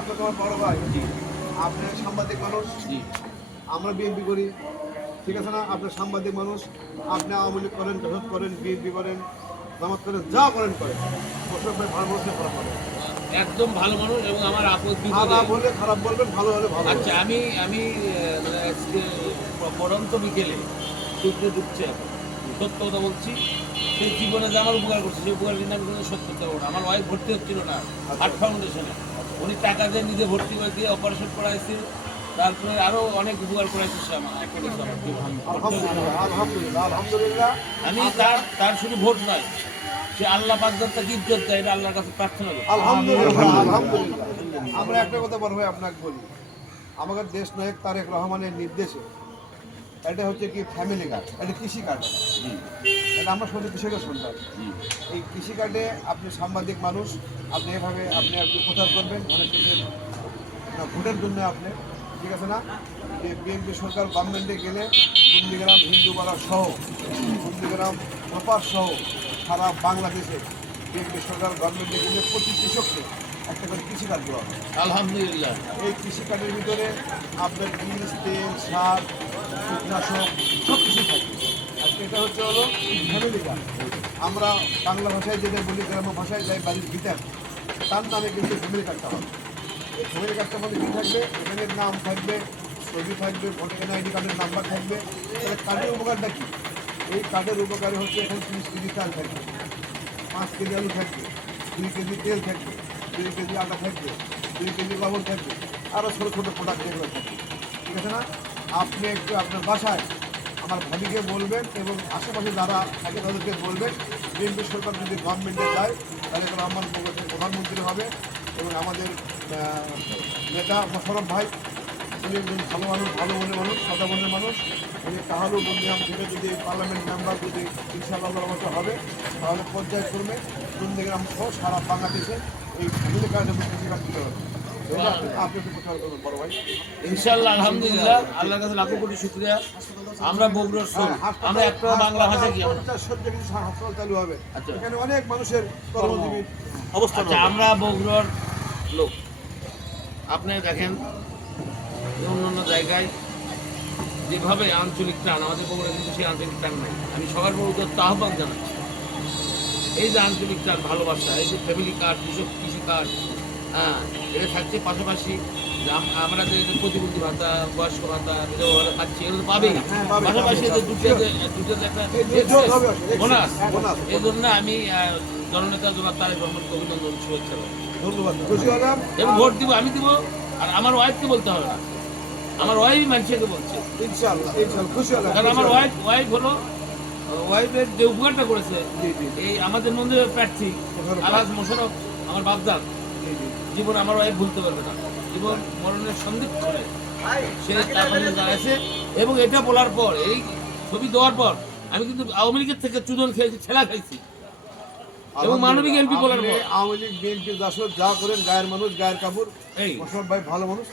আপনার তোমার বড় ভাই, আপনি সাংবাদিক মানুষ, আমরা বিএনপি করি, ঠিক আছে না? আপনার সাংবাদিক মানুষ, আপনি আওয়ামী লীগ করেন, জামাত করেন, বিএনপি করেন, জামাত করেন, যা করেন করেন, মোশাররফ ভাই ভালো মানুষকে খারাপ করেন। একদম ভালো মানুষ এবং আমার আপদ খারাপ হলে খারাপ বলবেন, ভালো হলে ভালো। আচ্ছা, আমি মানে আজকে পরন্ত বিকেলে টুকরে ঢুকছে এখন, সত্য কথা বলছি। সেই জীবনে যে আমার উপকার করছে, সেই উপকার কিন্তু আমি কোনো সত্য করতে পারবো না। আমার ওয়াইফ ভর্তি হচ্ছিল না হার্ট ফাউন্ডেশনে, উনি টাকা দিয়ে নিজে ভর্তি করে দিয়ে অপারেশন করাইছে, তারপরে আরো অনেক উপকার করাইছে সে আমার। আলহামদুলিল্লাহ, আলহামদুলিল্লাহ। আমি তার শুধু ভোট নয়, সে আল্লাহ পাক তাকে ইজ্জত দেয়, এটা আল্লাহর কাছে প্রার্থনা করি। আলহামদুলিল্লাহ, আলহামদুলিল্লাহ। আমরা একটা কথা বড় ভাই আপনাকে বলি, আমাদের দেশ নায়ক তারেক রহমানের নির্দেশে এটা হচ্ছে কি ফ্যামিলি কার্ড, এটা কৃষি কার্ড, এটা আমরা শুধু কৃষকের সন্তান। এই কৃষি কার্ডে আপনি সাংবাদিক মানুষ, আপনি এভাবে আপনি আর কি প্রচার করবেন অনেক কিছু ভোটের জন্য আপনি, ঠিক আছে না? যে বিএনপি সরকার গভর্নমেন্টে গেলে নন্দীগ্রাম হিন্দুপাড়া সহ, নন্দীগ্রাম প্রপার সহ সারা বাংলাদেশে বিএনপি সরকার গভর্নমেন্টে গেলে প্রতি কৃষককে একটা করে কৃষি কার্ড দেওয়া হবে। আলহামদুলিল্লাহ। এই কৃষি কার্ডের ভিতরে আপনার বীজ, তেল, সার, কীটনাশক সব কিছুই থাকে। আর এটা হচ্ছে হলো ফ্যামিলি কার্ড। আমরা বাংলা ভাষায় যেটা বলি, গ্রাম্য ভাষায় যাই বাড়ির ভিতর, তার নামে কিন্তু ফ্যামিলি কার্ডটা হবে। এই ফ্যামিলি কার্ডটার মধ্যে কী থাকবে? এখানে নাম থাকবে, ছবি থাকবে, ভোটার আইডি কার্ডের নাম্বার থাকবে। তাহলে কার্ডের উপকারটা কী? এই কার্ডের উপকারে হচ্ছে এখানে 30 কেজি চাল থাকবে, 5 কেজি আলু থাকবে, 2 কেজি তেল থাকবে, 2 কেজি আটা থাকবে, 2 কেজি লবণ থাকবে, আরও ছোটো ছোটো প্রোডাক্ট যেগুলো থাকবে, ঠিক আছে না? আপনি একটু আপনার বাসায় আমার ভাবিকে বলবেন এবং আশেপাশে যারা থাকে তাদেরকে বলবেন, বিএনপি সরকার যদি গভর্নমেন্টে যায় তাহলে রহমান প্রধানমন্ত্রী হবে এবং আমাদের নেতা মোশাররফ ভাই, উনি একজন ভালো মানুষ, ভালো মনের মানুষ, সাদা মনের মানুষ। উনি তাহলেও বলছিলাম থেকে যদি পার্লামেন্ট মেম্বার যদি ইনশাআল্লাহ মতো হবে, তাহলে পর্যায়ক্রমে নন্দীগ্রাম সহ সারা বাংলাদেশে এই ফ্যামিলি কার্ড এবং কৃষি কার্ড দিতে হবে। আপনি একটু প্রচার করবেন বড় ভাই। ইনশাআল্লাহ, আলহামদুলিল্লাহ, আল্লাহর কাছে লাখো কোটি শুকরিয়া। আমরা বগুড়ার শোন, আমরা একটা বাংলা ভাষা কি হাসপাতাল চালু হবে, আচ্ছা। এখানে অনেক মানুষের কর্মজীবী অবস্থা। আচ্ছা, আমরা বগুড়ার লোক, আপনি দেখেন অন্য জায়গায় যেভাবে আঞ্চলিক টান, আমাদের বগুড়া কিন্তু সেই আঞ্চলিক টান নাই। আমি সবার বড় আহ্বান জানাচ্ছি, এই যে আঞ্চলিক টান, ভালোবাসা, এই যে ফ্যামিলি কার্ড, কৃষি কার্ড, হ্যাঁ, এটা থাকছে। পাশাপাশি আমরা যে প্রতিবন্ধী ভাতা, বয়স্ক ভাতা, বিধবা ভাতা খাচ্ছি, এগুলো পাবেই। পাশাপাশি যে দুটো একটা বোনাস, এই জন্য আমি জননেতা জনাব তারেক রহমানকে অভিনন্দন, শুভেচ্ছা পাই। ধন্যবাদ, খুশি হলাম। এবং ভোট দিব, আমি দিব, আর আমার ওয়াইফকে বলতে হবে না, আমার ওয়াইফ মানুষকে বলছে ইনশাআল্লাহ, ইনশাআল্লাহ, খুশি হলাম। কারণ আমার ওয়াইফ হলো, ওয়াইফের যে উপকারটা করেছে এই আমাদের মন্দিরের প্রার্থী আলহাজ মোশাররফ, আমার বাপদাদ, জীবন আমার ওয়াইফ ভুলতে পারবে না। জীবন মরণের সন্ধিক্ষণে সে তার পাশে দাঁড়াইছে। এবং এটা বলার পর, এই ছবি দেওয়ার পর, আমি কিন্তু আওয়ামী লীগের থেকে চুদন খেয়েছি, ছেলা খাইছি, এবং মানবিক এমপি বলার পর। আওয়ামী লীগ বিএনপি যা করেন, গায়ের মানুষ, গায়ের কাপড়, এই মোশাররফ ভাই ভালো মানুষ।